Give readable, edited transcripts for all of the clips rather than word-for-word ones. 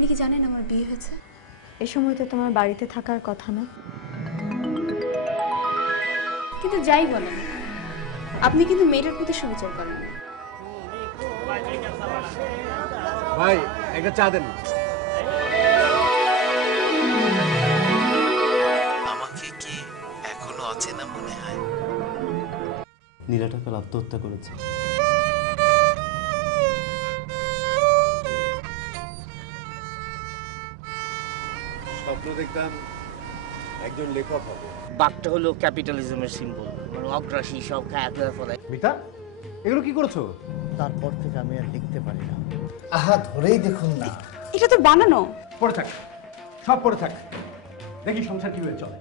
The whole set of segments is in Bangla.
আপনি কি জানেন আমার বিয়ে হয়েছে? এই সময় তো তোমার বাড়িতে থাকার কথা না। কিন্তু যাই বলেন, আপনি কিন্তু মেয়েটার প্রতি সুবিচার করেন না। ভাই একটা চা দেন। আমাকে কি এখনো অচেনা মনে হয়? নীলাটা কাল আত্মহত্যা করেছে। স্বপ্ন দেখতাম একজন লেখক হবে। বাঘটা হলো ক্যাপিটালিজমের সিম্বল, মানে অগ্রাসী, সব খায় ফলে। মিতা, এগুলো কি করেছো? তারপর থেকে আমি আর লিখতে পারি না। আহা, ধরেই দেখুন না। এটা তো বানানো। পড়ে থাক, সব পড়ে থাক, দেখি সংসার কিভাবে চলে।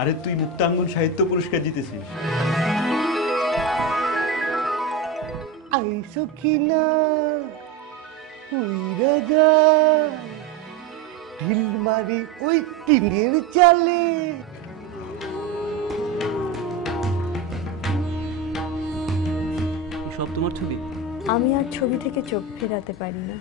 আরে তুই মুক্তাঙ্গন সাহিত্য পুরস্কার জিতেছিস। আইসো কিনা উইরা যায় ঢিল মারি ওই টিনের চালে। সব তোমার ছবি? আমি আর ছবি থেকে চোখ ফেরাতে পারি না।